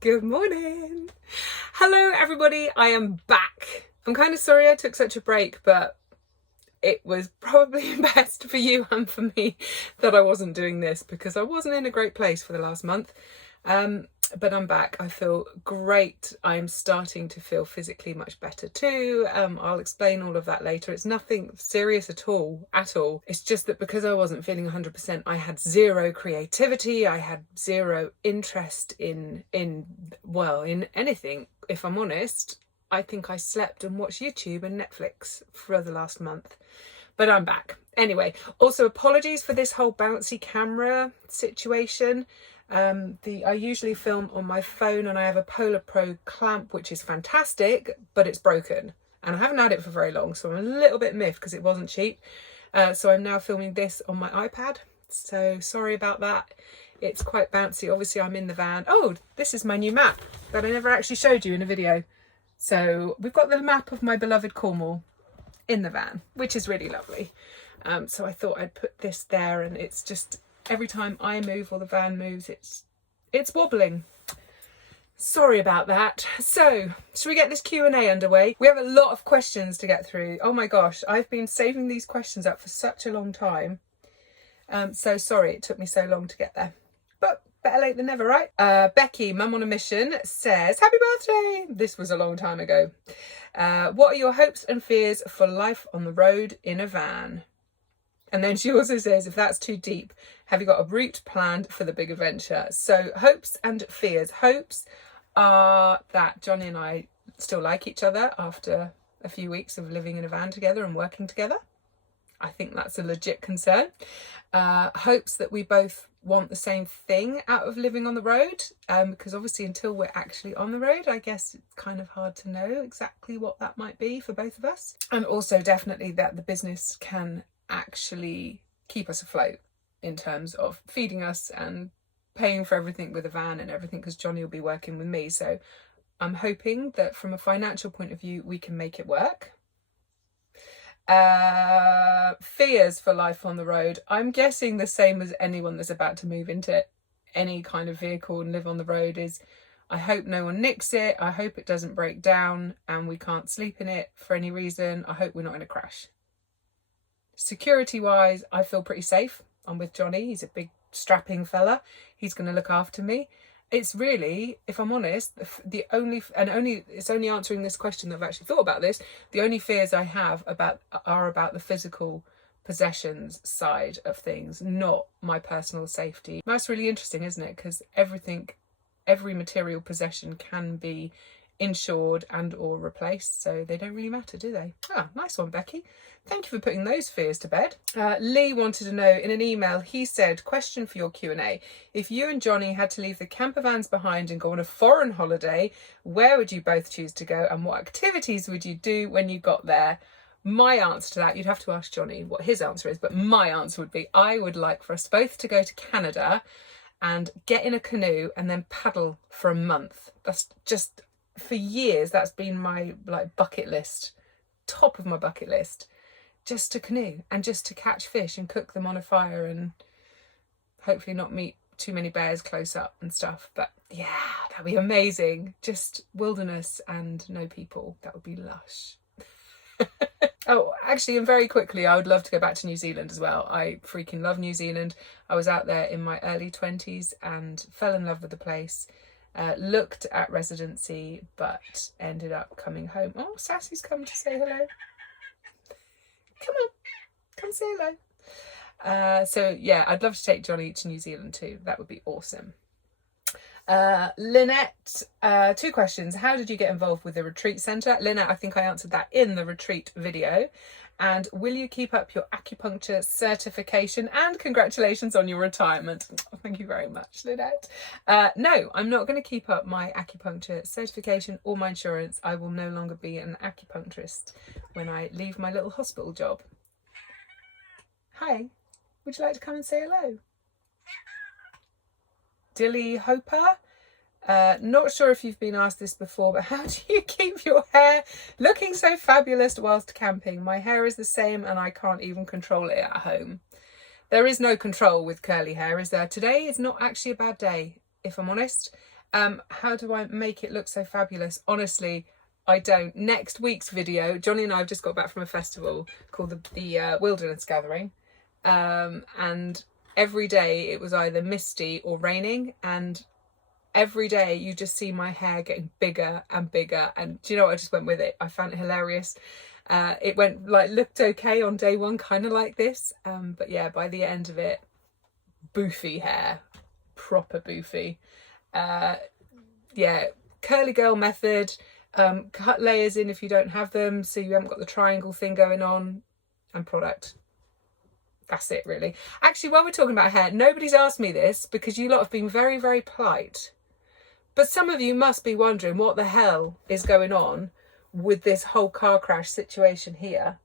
Good morning. Hello everybody, I am back. I'm kind of sorry I took such a break, but it was probably best for you and for me that I wasn't doing this because I wasn't in a great place for the last month. But I'm back. I feel great. I'm starting to feel physically much better too. I'll explain all of that later. It's nothing serious at all. It's just that because I wasn't feeling 100%, I had zero creativity. I had zero interest in anything. If I'm honest, I think I slept and watched YouTube and Netflix for the last month. But I'm back. Anyway, also apologies for this whole bouncy camera situation. I usually film on my phone and I have a Polar Pro clamp, which is fantastic, but it's broken. And I haven't had it for very long, so I'm a little bit miffed because it wasn't cheap. So I'm now filming this on my iPad. So sorry about that. It's quite bouncy. Obviously, I'm in the van. Oh, this is my new map that I never actually showed you in a video. So we've got the map of my beloved Cornwall in the van, which is really lovely. So I thought I'd put this there, and it's just every time I move or the van moves, it's wobbling. Sorry about that. So should we get this Q&A underway? We have a lot of questions to get through. Oh my gosh, I've been saving these questions up for such a long time. So sorry it took me so long to get there. But better late than never, right? Becky, Mum on a Mission, says, happy birthday! This was a long time ago. What are your hopes and fears for life on the road in a van? And then she also says, if that's too deep, have you got a route planned for the big adventure? So hopes and fears. Hopes are that Johnny and I still like each other after a few weeks of living in a van together and working together. I think that's a legit concern. Hopes that we both want the same thing out of living on the road, because obviously until we're actually on the road, I guess it's kind of hard to know exactly what that might be for both of us. And also definitely that the business can actually keep us afloat in terms of feeding us and paying for everything with a van and everything, because Johnny will be working with me. So I'm hoping that from a financial point of view, we can make it work. Fears for life on the road. I'm guessing the same as anyone that's about to move into any kind of vehicle and live on the road is, I hope no one nicks it. I hope it doesn't break down and we can't sleep in it for any reason. I hope we're not in a crash. Security wise, I feel pretty safe. I'm with Johnny. He's a big strapping fella. He's going to look after me. It's really, if I'm honest, it's only answering this question that I've actually thought about this. The only fears I have are about the physical possessions side of things, not my personal safety. That's really interesting, isn't it? Because every material possession can be insured and or replaced, so they don't really matter, do they? Nice one, Becky. Thank you for putting those fears to bed. Lee wanted to know in an email, he said, question for your Q&A. If you and Johnny had to leave the camper vans behind and go on a foreign holiday, where would you both choose to go and what activities would you do when you got there? My answer to that, you'd have to ask Johnny what his answer is, but my answer would be, I would like for us both to go to Canada and get in a canoe and then paddle for a month. That's just, for years, that's been my bucket list, top of my bucket list. Just to canoe and just to catch fish and cook them on a fire and hopefully not meet too many bears close up and stuff. But yeah, that'd be amazing. Just wilderness and no people. That would be lush. Oh, actually, and very quickly, I would love to go back to New Zealand as well. I freaking love New Zealand. I was out there in my early 20s and fell in love with the place. Looked at residency, but ended up coming home. Oh, Sassy's come to say hello. Come on, come say hello. So yeah, I'd love to take Johnny to New Zealand too. That would be awesome. Lynette, 2 questions. How did you get involved with the retreat centre? Lynette, I think I answered that in the retreat video. And will you keep up your acupuncture certification? And congratulations on your retirement. Oh, thank you very much, Lynette. No, I'm not going to keep up my acupuncture certification or my insurance. I will no longer be an acupuncturist when I leave my little hospital job. Hi, would you like to come and say hello? Dilly Hopper, not sure if you've been asked this before, but how do you keep your hair looking so fabulous whilst camping? My hair is the same and I can't even control it at home. There is no control with curly hair, is there? Today is not actually a bad day, if I'm honest. How do I make it look so fabulous? Honestly, I don't. Next week's video, Johnny and I have just got back from a festival called the Wilderness Gathering, and every day it was either misty or raining, and every day you just see my hair getting bigger and bigger, and do you know what, I just went with it. I found it hilarious. It went looked okay on day one, kind of like this, but yeah, by the end of it, boofy hair, proper boofy. Yeah, curly girl method. Cut layers in if you don't have them, so you haven't got the triangle thing going on, and product. That's it, really. Actually, while we're talking about hair, nobody's asked me this because you lot have been very, very polite. But some of you must be wondering what the hell is going on with this whole car crash situation here.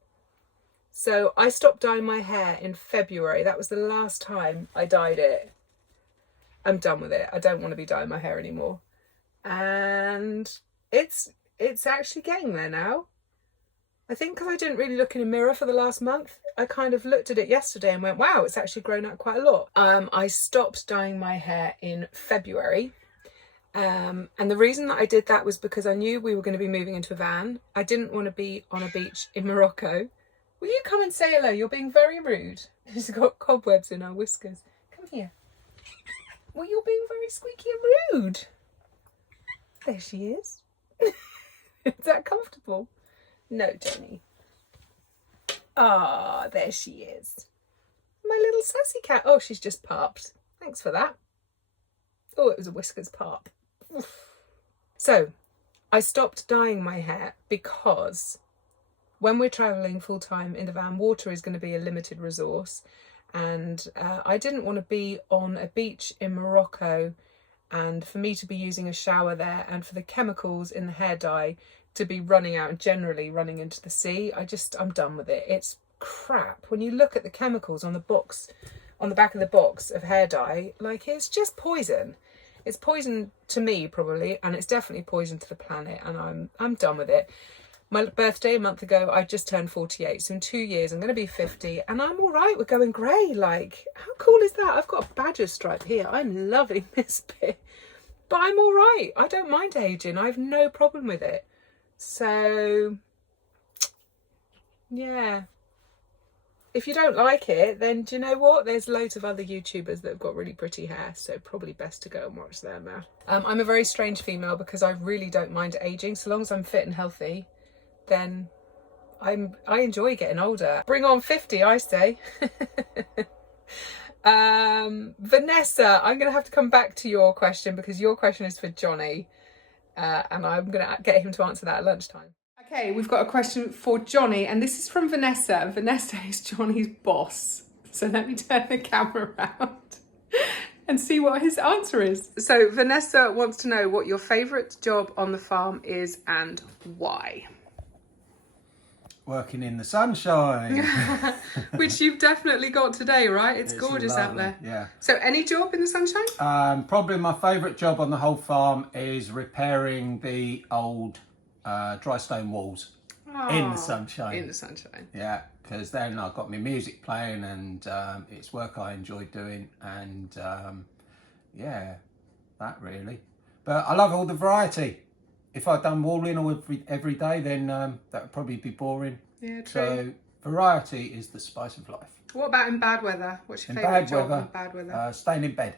So I stopped dyeing my hair in February. That was the last time I dyed it. I'm done with it. I don't want to be dyeing my hair anymore. And it's actually getting there now. I think because I didn't really look in a mirror for the last month, I kind of looked at it yesterday and went, wow, it's actually grown out quite a lot. I stopped dyeing my hair in February. And the reason that I did that was because I knew we were going to be moving into a van. I didn't want to be on a beach in Morocco. Will you come and say hello? You're being very rude. She's got cobwebs in her whiskers. Come here. Well, you're being very squeaky and rude. There she is. Is that comfortable? No, Johnny. Ah, there she is. My little sassy cat. Oh, she's just popped. Thanks for that. Oh, it was a whiskers pop. Oof. So, I stopped dyeing my hair because when we're travelling full-time in the van, water is going to be a limited resource. And I didn't want to be on a beach in Morocco and for me to be using a shower there and for the chemicals in the hair dye to be running out and generally running into the sea. I'm done with it. It's crap. When you look at the chemicals on the box, on the back of the box of hair dye, like, it's just poison. It's poison to me probably, and it's definitely poison to the planet, and I'm done with it. My birthday a month ago, I just turned 48, so in 2 years I'm going to be 50, and I'm all right with going grey. Like, how cool is that? I've got a badger stripe here. I'm loving this bit, but I'm all right. I don't mind aging. I have no problem with it. So, yeah. If you don't like it, then do you know what? There's loads of other YouTubers that have got really pretty hair, so probably best to go and watch them now. I'm a very strange female because I really don't mind aging. So long as I'm fit and healthy, then I enjoy getting older. Bring on 50, I say. Vanessa, I'm going to have to come back to your question because your question is for Johnny, and I'm going to get him to answer that at lunchtime. Okay, we've got a question for Johnny, and this is from Vanessa. Vanessa is Johnny's boss. So let me turn the camera around and see what his answer is. So Vanessa wants to know what your favourite job on the farm is and why. Working in the sunshine. Which you've definitely got today, right? It's gorgeous lovely, out there. Yeah. So any job in the sunshine? Probably my favourite job on the whole farm is repairing the old dry stone walls in the sunshine. In the sunshine. Yeah, because then I've got my music playing and it's work I enjoy doing, and yeah, that really. But I love all the variety. If I'd done walling all every day, then that would probably be boring. Yeah, true. So variety is the spice of life. What about in bad weather? What's your favourite job in bad weather? Staying in bed.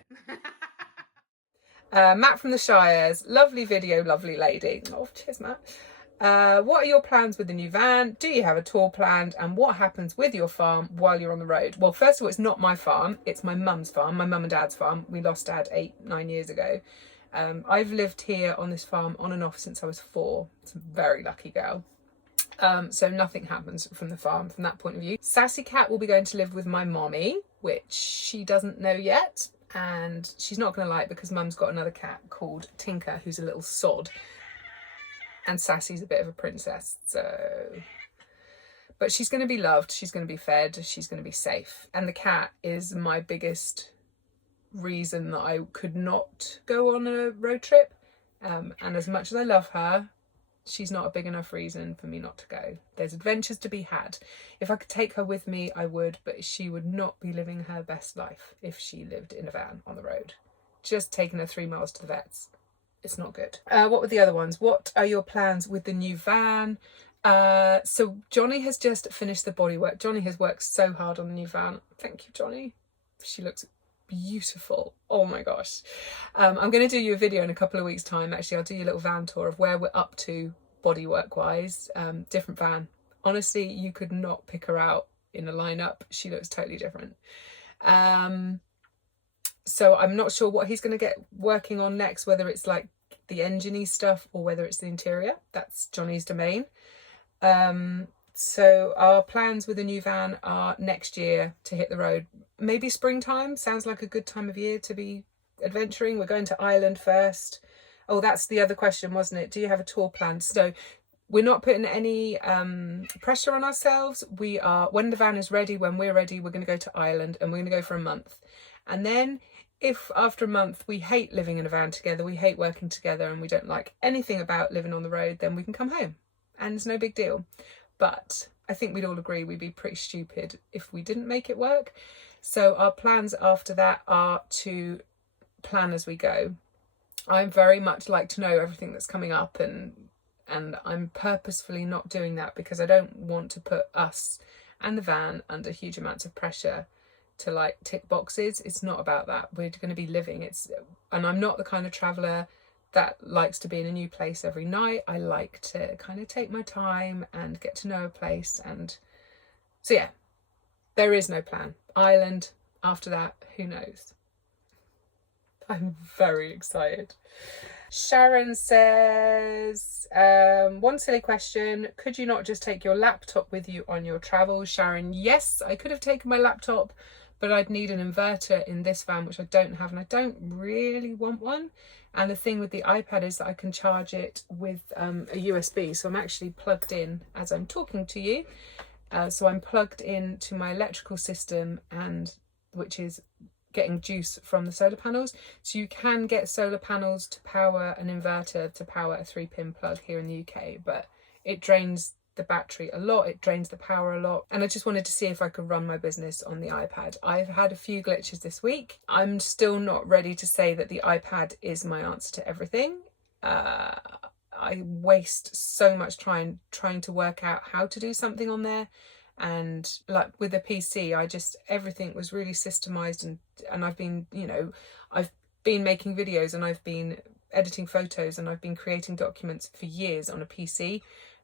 Matt from the Shires, lovely video, lovely lady. Oh, cheers, Matt. What are your plans with the new van? Do you have a tour planned? And what happens with your farm while you're on the road? Well, first of all, it's not my farm. It's my mum's farm, my mum and dad's farm. We lost dad 8-9 years ago. I've lived here on this farm on and off since I was 4. It's a very lucky girl. So nothing happens from the farm from that point of view. Sassy Cat will be going to live with my mommy, which she doesn't know yet. And she's not going to like because mum's got another cat called Tinker, who's a little sod. And Sassy's a bit of a princess, so... But she's going to be loved, she's going to be fed, she's going to be safe. And the cat is my biggest reason that I could not go on a road trip. And as much as I love her, she's not a big enough reason for me not to go. There's adventures to be had. If I could take her with me, I would, but she would not be living her best life if she lived in a van on the road. Just taking her 3 miles to the vets. it's not good. What were the other ones? What are your plans with the new van? So Johnny has just finished the bodywork. Johnny has worked so hard on the new van. Thank you, Johnny. She looks beautiful. Oh my gosh. I'm going to do you a video in a couple of weeks' time. Actually, I'll do you a little van tour of where we're up to bodywork wise. Different van. Honestly, you could not pick her out in a lineup. She looks totally different. So I'm not sure what he's going to get working on next, whether it's like the engine-y stuff or whether it's the interior. That's Johnny's domain. So our plans with the new van are next year to hit the road. Maybe springtime sounds like a good time of year to be adventuring. We're going to Ireland first. Oh, that's the other question, wasn't it? Do you have a tour planned? So we're not putting any pressure on ourselves. We are, when the van is ready, when we're ready, we're going to go to Ireland and we're going to go for a month. And then if after a month we hate living in a van together, we hate working together and we don't like anything about living on the road, then we can come home and it's no big deal. But I think we'd all agree we'd be pretty stupid if we didn't make it work. So our plans after that are to plan as we go. I very much like to know everything that's coming up, and I'm purposefully not doing that because I don't want to put us and the van under huge amounts of pressure to like tick boxes. It's not about that. We're going to be living. And I'm not the kind of traveller that likes to be in a new place every night. I like to kind of take my time and get to know a place. And so yeah, there is no plan. Ireland, after that, who knows? I'm very excited. Sharon says, one silly question, could you not just take your laptop with you on your travels? Sharon, yes, I could have taken my laptop, but I'd need an inverter in this van, which I don't have, and I don't really want one. And the thing with the iPad is that I can charge it with a USB. So I'm actually plugged in as I'm talking to you. So I'm plugged in to my electrical system, and which is getting juice from the solar panels. So you can get solar panels to power an inverter, to power a 3-pin plug here in the UK, but it drains the battery a lot, it drains the power a lot, and I just wanted to see if I could run my business on the iPad. I've had a few glitches this week. I'm still not ready to say that the iPad is my answer to everything. I waste so much trying to work out how to do something on there, and like with the PC, everything was really systemized, and I've been, I've been making videos and I've been editing photos and I've been creating documents for years on a PC.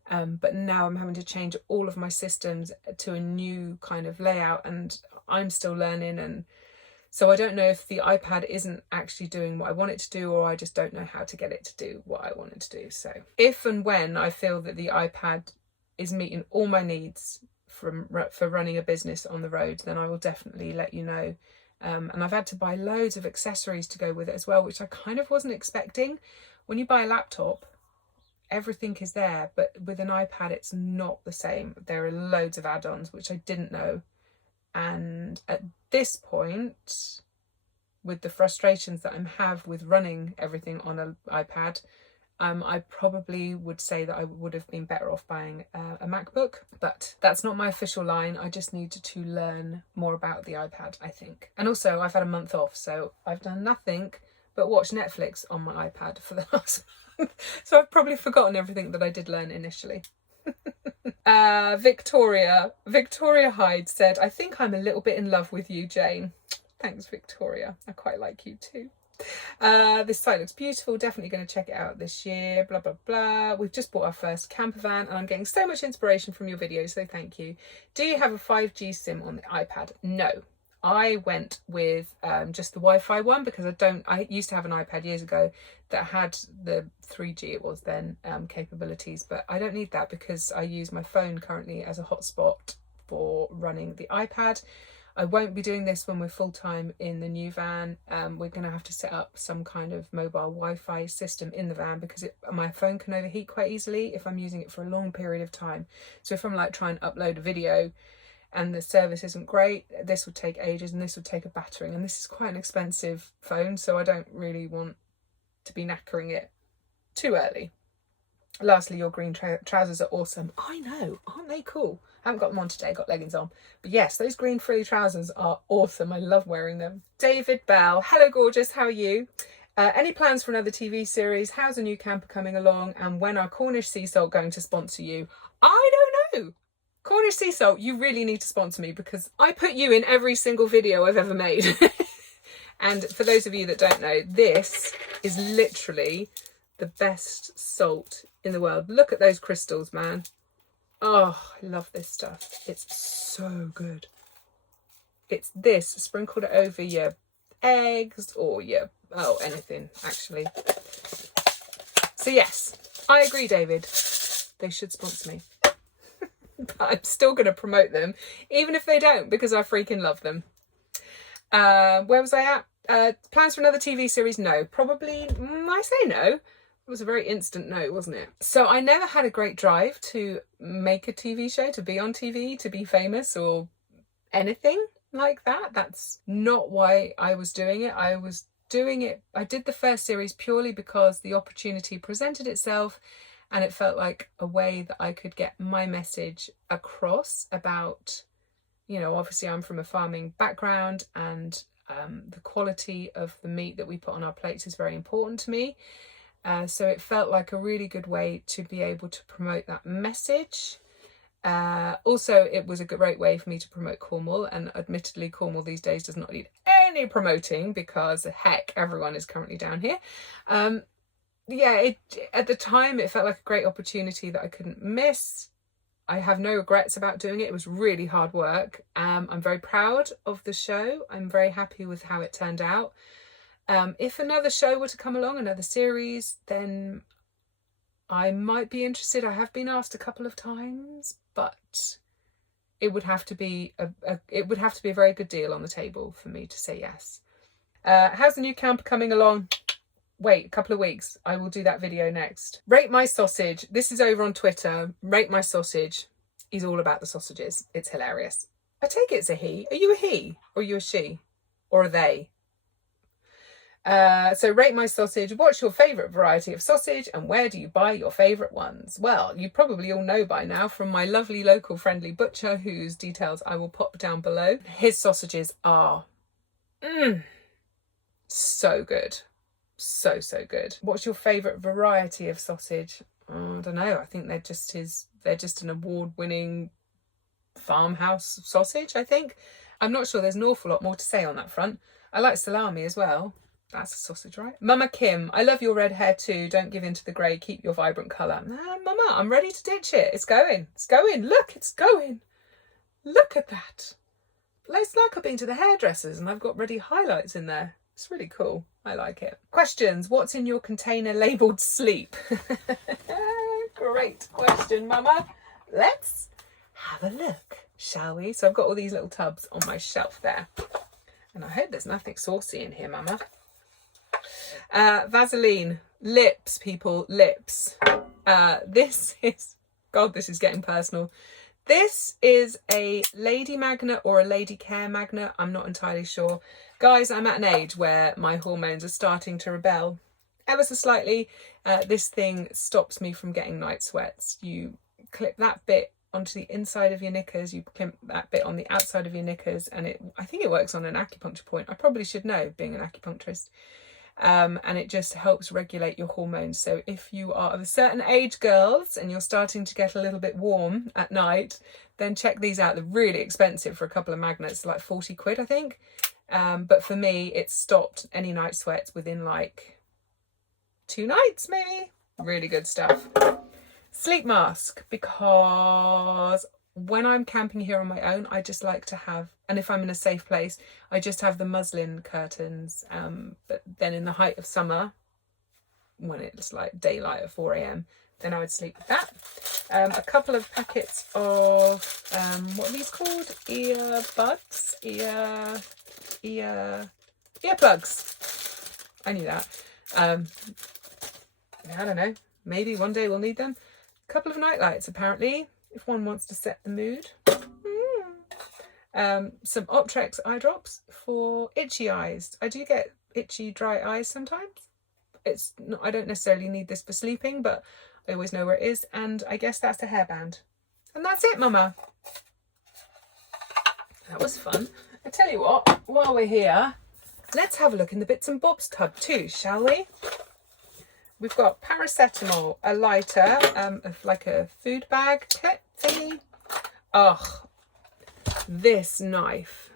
But now I'm having to change all of my systems to a new kind of layout, and I'm still learning, and so I don't know if the iPad isn't actually doing what I want it to do, or I just don't know how to get it to do what I want it to do. So if and when I feel that the iPad is meeting all my needs for running a business on the road, then I will definitely let you know. And I've had to buy loads of accessories to go with it as well, which I kind of wasn't expecting. When you buy a laptop, everything is there, but with an iPad it's not the same. There are loads of add-ons which I didn't know, and at this point, with the frustrations that I have with running everything on an iPad, I probably would say that I would have been better off buying a MacBook, but that's not my official line. I just need to learn more about the iPad, I think. And also I've had a month off, so I've done nothing but watch Netflix on my iPad for the last month. So I've probably forgotten everything that I did learn initially. Victoria Hyde said, I think I'm a little bit in love with you, Jane. Thanks, Victoria. I quite like you too. This site looks beautiful, definitely going to check it out this year, blah blah blah. We've just bought our first camper van and I'm getting so much inspiration from your videos, so thank you. Do you have a 5G SIM on the iPad? No, I went with just the Wi-Fi one because I used to have an iPad years ago that had the 3G, it was then, capabilities, but I don't need that because I use my phone currently as a hotspot for running the iPad. I won't be doing this when we're full-time in the new van. We're going to have to set up some kind of mobile Wi-Fi system in the van because my phone can overheat quite easily if I'm using it for a long period of time. So if I'm like trying to upload a video and the service isn't great, this would take ages and this would take a battering, and this is quite an expensive phone, so I don't really want to be knackering it too early. Lastly, your green trousers are awesome. I know, aren't they cool? I haven't got them on today, got leggings on. But yes, those green frilly trousers are awesome. I love wearing them. David Bell, hello gorgeous, how are you? Any plans for another TV series? How's a new camper coming along? And when are Cornish Sea Salt going to sponsor you? I don't know. Cornish Sea Salt, you really need to sponsor me because I put you in every single video I've ever made. And for those of you that don't know, this is literally the best salt in the world. Look at those crystals, man. Oh, I love this stuff. It's so good. It's this, sprinkled over your eggs or your, oh, anything, actually. So yes, I agree, David. They should sponsor me. But I'm still going to promote them, even if they don't, because I freaking love them. Where was I at? Plans for another TV series? No. Probably, I say no. It was a very instant no, wasn't it? So I never had a great drive to make a TV show, to be on TV, to be famous or anything like that. That's not why I was doing it. I did the first series purely because the opportunity presented itself and it felt like a way that I could get my message across about, you know, obviously I'm from a farming background and the quality of the meat that we put on our plates is very important to me. So it felt like a really good way to be able to promote that message. Also, it was a great way for me to promote Cornwall, and admittedly Cornwall these days does not need any promoting because heck, everyone is currently down here. Yeah, at the time it felt like a great opportunity that I couldn't miss. I have no regrets about doing it. It was really hard work. I'm very proud of the show. I'm very happy with how it turned out. If another show were to come along, another series, then I might be interested. I have been asked a couple of times, but it would have to be a very good deal on the table for me to say yes. How's the new camper coming along? Wait a couple of weeks. I will do that video next. Rate My Sausage. This is over on Twitter. Rate My Sausage. He's all about the sausages. It's hilarious. I take it it's a he. Are you a he? Or are you a she? Or a they? So Rate My Sausage. What's your favourite variety of sausage and where do you buy your favourite ones? Well, you probably all know by now from my lovely local friendly butcher whose details I will pop down below. His sausages are so good. So good. What's your favourite variety of sausage? I don't know. I think they're just an award-winning farmhouse sausage, I think. I'm not sure there's an awful lot more to say on that front. I like salami as well. That's a sausage, right? Mama Kim, I love your red hair too. Don't give in to the grey. Keep your vibrant colour. Nah, Mama, I'm ready to ditch it. It's going. It's going. Look, it's going. Look at that. It's like I've been to the hairdressers and I've got ready highlights in there. It's really cool. I like it. Questions. What's in your container labelled sleep? Great question, Mama. Let's have a look, shall we? So I've got all these little tubs on my shelf there. And I hope there's nothing saucy in here, Mama. Vaseline. Lips, people. Lips. This is... God, this is getting personal. This is a lady magnet or a lady care magnet. I'm not entirely sure. Guys, I'm at an age where my hormones are starting to rebel ever so slightly. This thing stops me from getting night sweats. You clip that bit onto the inside of your knickers, you clip that bit on the outside of your knickers, and I think it works on an acupuncture point. I probably should know, being an acupuncturist. And it just helps regulate your hormones. So if you are of a certain age, girls, and you're starting to get a little bit warm at night, then check these out. They're really expensive for a couple of magnets, like 40 quid, I think. But for me, it stopped any night sweats within like 2 nights, maybe. Really good stuff. Sleep mask, because when I'm camping here on my own, I just like to have, and if I'm in a safe place, I just have the muslin curtains. But then in the height of summer, when it's like daylight at 4 a.m, then I would sleep with that. A couple of packets of, what are these called? Earbuds? Earplugs. I knew that. I don't know. Maybe one day we'll need them. A couple of night lights, apparently, if one wants to set the mood. Some Optrex eye drops for itchy eyes. I do get itchy, dry eyes sometimes. It's not, I don't necessarily need this for sleeping, but I always know where it is. And I guess that's a hairband. And that's it, Mama. That was fun. I tell you what, while we're here, Let's have a look in the bits and bobs tub too, shall we? We've got paracetamol, a lighter, like a food bag clip thingy. Oh, this knife.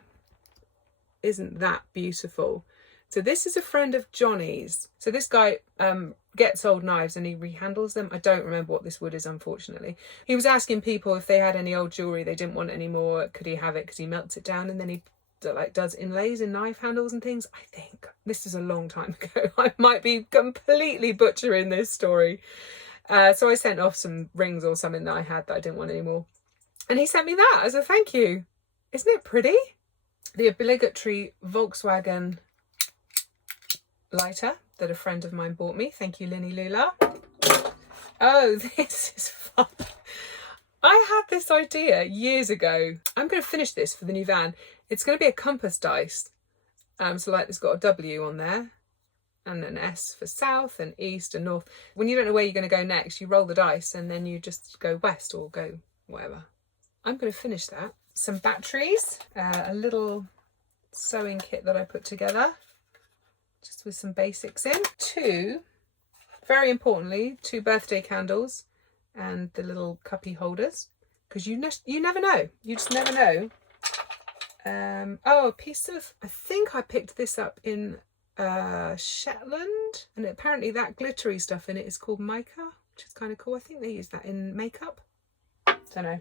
Isn't that beautiful? So this is a friend of Johnny's. So this guy gets old knives and he rehandles them. I don't remember what this wood is, unfortunately. He was asking people if they had any old jewellery they didn't want anymore, could he have it, because he melts it down and then he does inlays in knife handles and things. I think this is a long time ago. I might be completely butchering this story. So I sent off some rings or something that I had that I didn't want anymore. And he sent me that as a thank you. Isn't it pretty? The obligatory Volkswagen lighter that a friend of mine bought me. Thank you, Linny Lula. Oh, this is fun. I had this idea years ago. I'm going to finish this for the new van. It's going to be a compass dice. So like it's got a W on there and an S for south and east and north. When you don't know where you're going to go next, you roll the dice and then you just go west or go whatever. I'm going to finish that. Some batteries, a little sewing kit that I put together, just with some basics in. Very importantly, 2 birthday candles and the little cuppy holders, because you never know. You just never know. Oh, a piece of, I think I picked this up in Shetland, and apparently that glittery stuff in it is called mica, which is kind of cool. I think they use that in makeup. Don't know.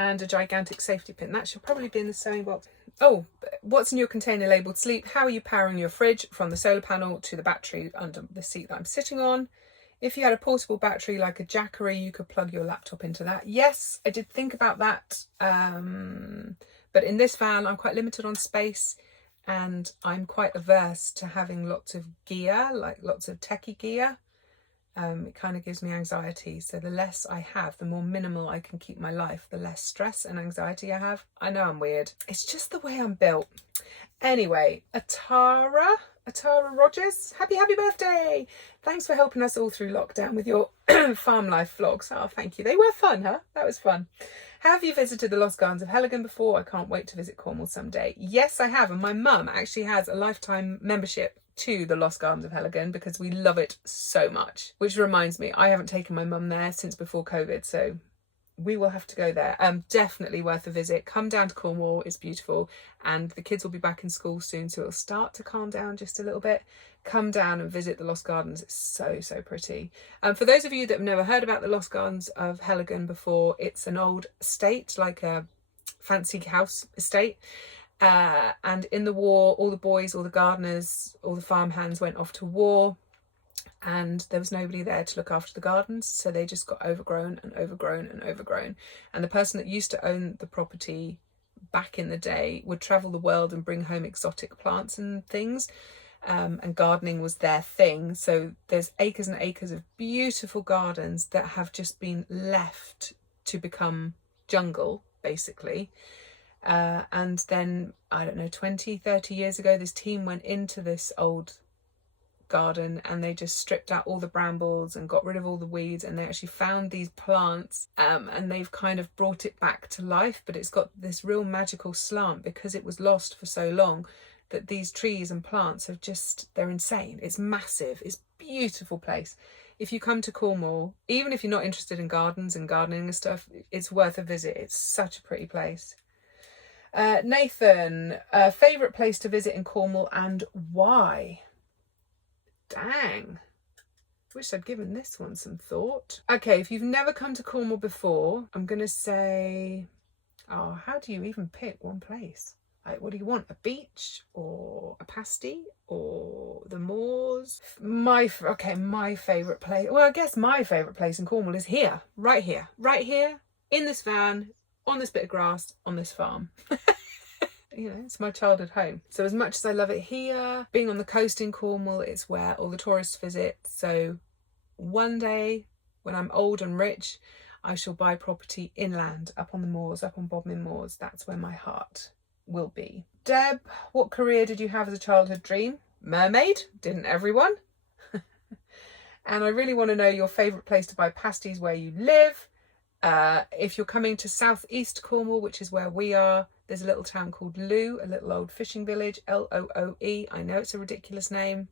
And a gigantic safety pin. That should probably be in the sewing box. Oh, what's in your container labelled sleep? How are you powering your fridge from the solar panel to the battery under the seat that I'm sitting on? If you had a portable battery like a Jackery, you could plug your laptop into that. Yes, I did think about that. But in this van, I'm quite limited on space and I'm quite averse to having lots of gear, like lots of techie gear. It kind of gives me anxiety. So the less I have, the more minimal I can keep my life, the less stress and anxiety I have. I know I'm weird. It's just the way I'm built. Anyway, Atara Rogers, happy birthday. Thanks for helping us all through lockdown with your farm life vlogs. Oh, thank you. They were fun, huh? That was fun. Have you visited the Lost Gardens of Heligan before? I can't wait to visit Cornwall someday. Yes, I have. And my mum actually has a lifetime membership to the Lost Gardens of Heligan because we love it so much. Which reminds me, I haven't taken my mum there since before COVID, so we will have to go there. Definitely worth a visit. Come down to Cornwall, it's beautiful, and the kids will be back in school soon, so it'll start to calm down just a little bit. Come down and visit the Lost Gardens. It's so pretty. For those of you that have never heard about the Lost Gardens of Heligan before, it's an old estate, like a fancy house estate. And in the war, all the boys, all the gardeners, all the farm hands went off to war, and there was nobody there to look after the gardens, so they just got overgrown. And the person that used to own the property back in the day would travel the world and bring home exotic plants and things, and gardening was their thing. So there's acres and acres of beautiful gardens that have just been left to become jungle, basically. And then, I don't know, 20-30 years ago, this team went into this old garden and they just stripped out all the brambles and got rid of all the weeds, and they actually found these plants, and they've kind of brought it back to life, but it's got this real magical slant because it was lost for so long, that these trees and plants have just, they're insane. It's massive. It's a beautiful place. If you come to Cornwall, even if you're not interested in gardens and gardening and stuff, it's worth a visit. It's such a pretty place. Nathan, favourite place to visit in Cornwall and why? Dang. Wish I'd given this one some thought. Okay, if you've never come to Cornwall before, I'm going to say, oh, how do you even pick one place? Like, what do you want? A beach or a pasty or the moors? My favourite place. Well, I guess my favourite place in Cornwall is here, right here, in this van, on this bit of grass, on this farm. You know, it's my childhood home. So as much as I love it here, being on the coast in Cornwall, it's where all the tourists visit. So one day when I'm old and rich, I shall buy property inland, up on the moors, up on Bodmin Moors. That's where my heart will be. Deb, what career did you have as a childhood dream? Mermaid? Didn't everyone? And I really want to know your favourite place to buy pasties where you live. If you're coming to southeast Cornwall, which is where we are, There's a little town called Loo, a little old fishing village, Looe. I know it's a ridiculous name.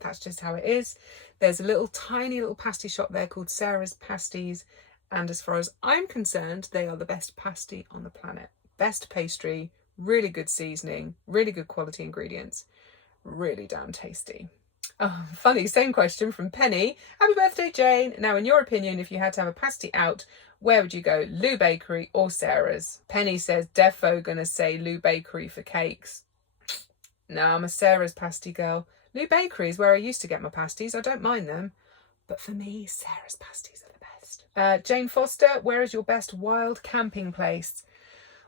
That's just how it is. There's a little tiny little pasty shop there called Sarah's Pasties. And as far as I'm concerned, they are the best pasty on the planet. Best pastry, really good seasoning, really good quality ingredients, really damn tasty. Oh, funny, same question from Penny. Happy birthday, Jane. Now, in your opinion, if you had to have a pasty out, where would you go? Lou Bakery or Sarah's? Penny says, defo gonna say Lou Bakery for cakes. No, I'm a Sarah's pasty girl. Lou Bakery is where I used to get my pasties. I don't mind them. But for me, Sarah's pasties are the best. Jane Foster, where is your best wild camping place?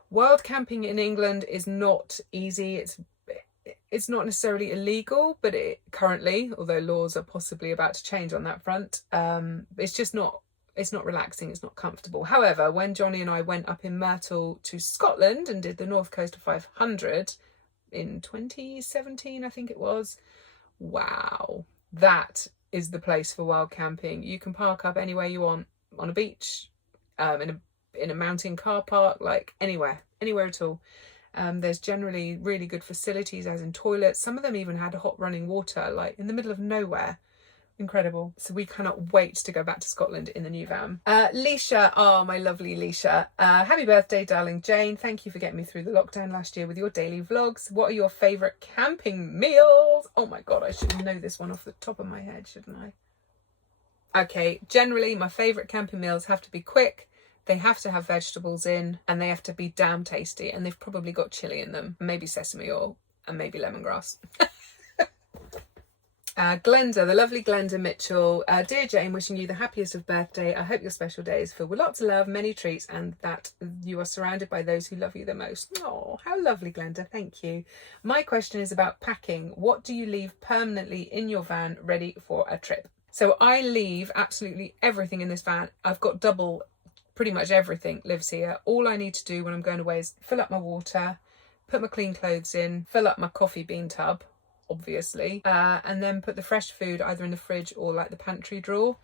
Wild camping in England is not easy. It's not necessarily illegal, but currently, although laws are possibly about to change on that front, it's not relaxing, it's not comfortable. However, when Johnny and I went up in Myrtle to Scotland and did the North Coast of 500 in 2017, I think it was, wow, that is the place for wild camping. You can park up anywhere you want, on a beach, in a mountain car park, like anywhere at all. There's generally really good facilities, as in toilets. Some of them even had hot running water, like in the middle of nowhere. Incredible. So we cannot wait to go back to Scotland in the new van. Leisha, oh, my lovely Leisha. Happy birthday, darling Jane. Thank you for getting me through the lockdown last year with your daily vlogs. What are your favourite camping meals? Oh my God, I should know this one off the top of my head, shouldn't I? Okay, generally my favourite camping meals have to be quick. They have to have vegetables in, and they have to be damn tasty, and they've probably got chili in them, maybe sesame oil, and maybe lemongrass. Glenda, the lovely Glenda Mitchell. Dear Jane, wishing you the happiest of birthday. I hope your special day is filled with lots of love, many treats, and that you are surrounded by those who love you the most. Oh, how lovely, Glenda. Thank you. My question is about packing. What do you leave permanently in your van ready for a trip? So I leave absolutely everything in this van. I've got pretty much everything lives here. All I need to do when I'm going away is fill up my water, put my clean clothes in, fill up my coffee bean tub, obviously, and then put the fresh food either in the fridge or like the pantry drawer.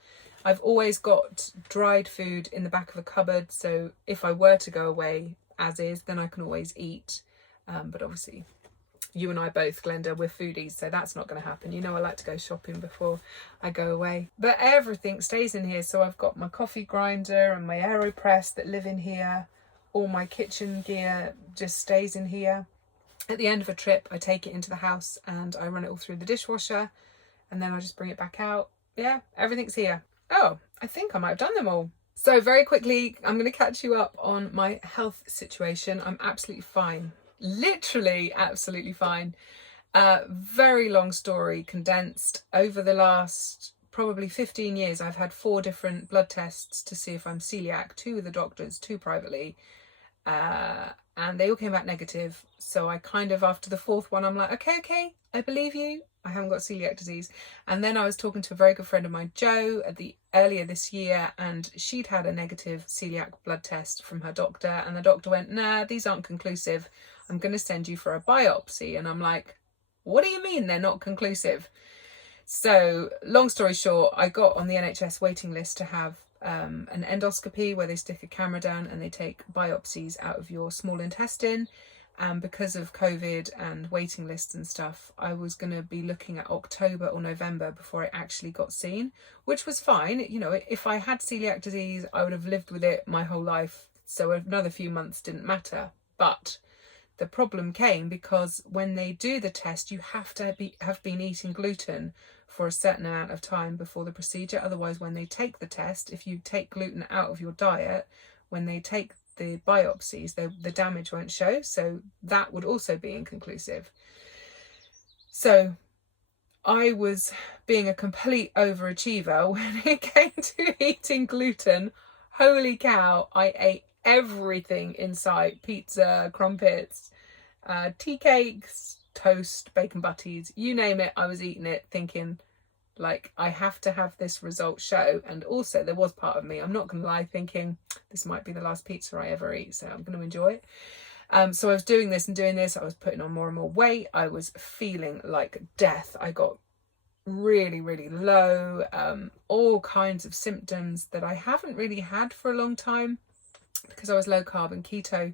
I've always got dried food in the back of a cupboard, so if I were to go away as is, then I can always eat. But obviously, you and I both, Glenda, we're foodies, so that's not going to happen. You know, I like to go shopping before I go away. But everything stays in here. So I've got my coffee grinder and my AeroPress that live in here. All my kitchen gear just stays in here. At the end of a trip, I take it into the house and I run it all through the dishwasher, and then I just bring it back out. Yeah, everything's here. Oh, I think I might have done them all. So very quickly, I'm going to catch you up on my health situation. I'm absolutely fine. Literally absolutely fine. Very long story condensed. Over the last probably 15 years, I've had 4 different blood tests to see if I'm celiac, 2 with the doctors, 2 privately, and they all came back negative. So I kind of, after the 4th one, I'm like, okay, I believe you, I haven't got celiac disease. And then I was talking to a very good friend of mine, Jo, earlier this year, and she'd had a negative celiac blood test from her doctor, and the doctor went, nah, these aren't conclusive, I'm going to send you for a biopsy. And I'm like, what do you mean they're not conclusive? So long story short, I got on the NHS waiting list to have an endoscopy where they stick a camera down and they take biopsies out of your small intestine. And because of COVID and waiting lists and stuff, I was going to be looking at October or November before I actually got seen, which was fine. You know, if I had celiac disease, I would have lived with it my whole life. So another few months didn't matter. But the problem came because when they do the test, you have to have been eating gluten for a certain amount of time before the procedure. Otherwise, when they take the test, if you take gluten out of your diet, when they take the biopsies, the damage won't show. So that would also be inconclusive. So I was being a complete overachiever when it came to eating gluten. Holy cow, I ate everything in sight: pizza, crumpets, tea cakes, toast, bacon butties, you name it, I was eating it, thinking, like, I have to have this result show. And also there was part of me, I'm not gonna lie, thinking this might be the last pizza I ever eat, so I'm gonna enjoy it. So I was doing this, I was putting on more and more weight, I was feeling like death, I got really, really low, all kinds of symptoms that I haven't really had for a long time, because I was low carb and keto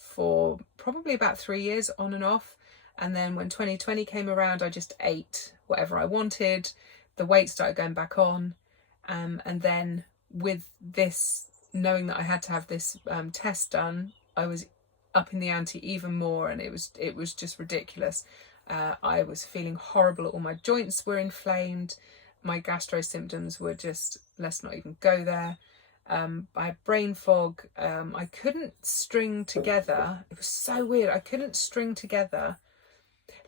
for probably about 3 years on and off. And then when 2020 came around, I just ate whatever I wanted. The weight started going back on. And then with this, knowing that I had to have this test done, I was up in the ante even more, and it was just ridiculous. I was feeling horrible. All my joints were inflamed. My gastro symptoms were just, let's not even go there. I had brain fog. I couldn't string together. It was so weird. I couldn't string together.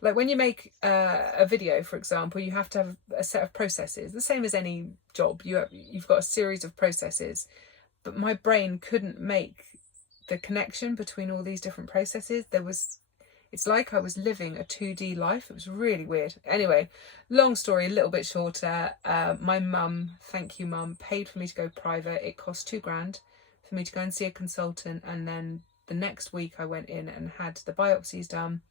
Like when you make a video, for example, you have to have a set of processes, the same as any job. You've got a series of processes, but my brain couldn't make the connection between all these different processes. It's like I was living a 2D life. It was really weird. Anyway, long story, a little bit shorter. My mum, thank you mum, paid for me to go private. It cost £2,000 for me to go and see a consultant. And then the next week I went in and had the biopsies done.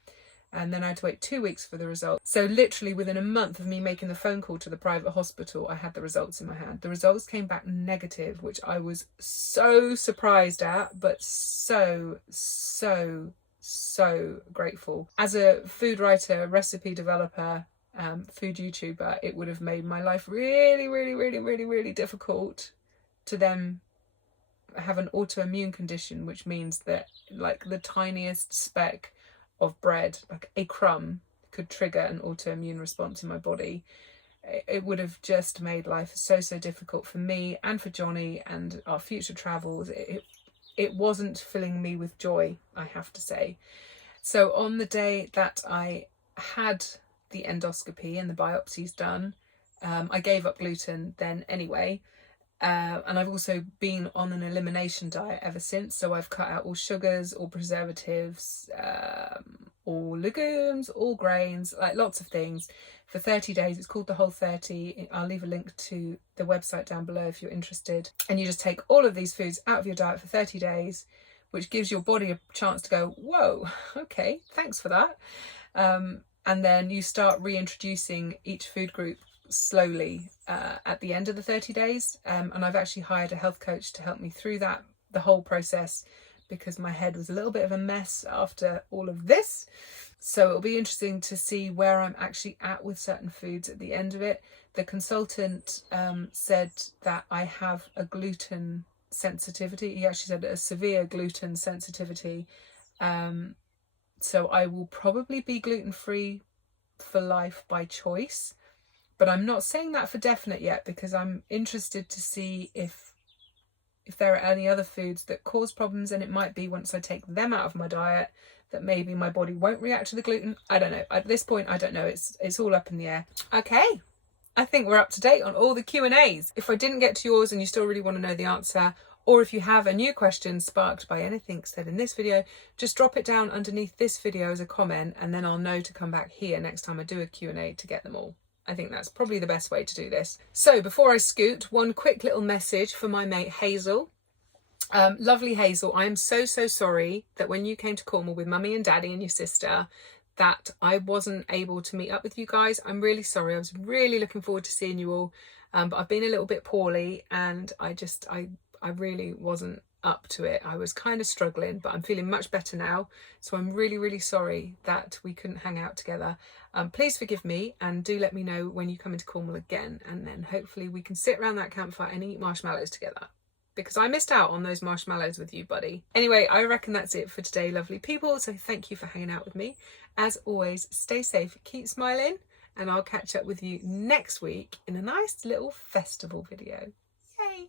And then I had to wait 2 weeks for the results. So literally within a month of me making the phone call to the private hospital, I had the results in my hand. The results came back negative, which I was so surprised at, but so grateful. As a food writer, recipe developer, food YouTuber, it would have made my life really difficult to then have an autoimmune condition, which means that like the tiniest speck of bread, like a crumb, could trigger an autoimmune response in my body. It would have just made life so difficult for me and for Johnny and our future travels. It wasn't filling me with joy, I have to say. So on the day that I had the endoscopy and the biopsies done, I gave up gluten then anyway. And I've also been on an elimination diet ever since. So I've cut out all sugars, all preservatives, all legumes, all grains, like lots of things for 30 days. It's called the Whole 30. I'll leave a link to the website down below if you're interested. And you just take all of these foods out of your diet for 30 days, which gives your body a chance to go, whoa, okay, thanks for that. And then you start reintroducing each food group slowly at the end of the 30 days. And I've actually hired a health coach to help me through that, the whole process, because my head was a little bit of a mess after all of this. So it'll be interesting to see where I'm actually at with certain foods at the end of it. The consultant said that I have a gluten sensitivity. He actually said a severe gluten sensitivity. So I will probably be gluten-free for life by choice. But I'm not saying that for definite yet, because I'm interested to see if there are any other foods that cause problems, and it might be once I take them out of my diet that maybe my body won't react to the gluten. I don't know. At this point, I don't know. It's all up in the air. Okay, I think we're up to date on all the Q&As. If I didn't get to yours and you still really want to know the answer, or if you have a new question sparked by anything said in this video, just drop it down underneath this video as a comment, and then I'll know to come back here next time I do a Q&A to get them all. I think that's probably the best way to do this. So before I scoot, one quick little message for my mate Hazel. Lovely Hazel, I am so sorry that when you came to Cornwall with mummy and daddy and your sister, that I wasn't able to meet up with you guys. I'm really sorry. I was really looking forward to seeing you all, but I've been a little bit poorly, and I really wasn't up to it. I was kind of struggling, but I'm feeling much better now. So I'm really sorry that we couldn't hang out together. Please forgive me, and do let me know when you come into Cornwall again, and then hopefully we can sit around that campfire and eat marshmallows together, because I missed out on those marshmallows with you, buddy. Anyway, I reckon that's it for today, lovely people. So thank you for hanging out with me. As always, stay safe, keep smiling, and I'll catch up with you next week in a nice little festival video. Yay!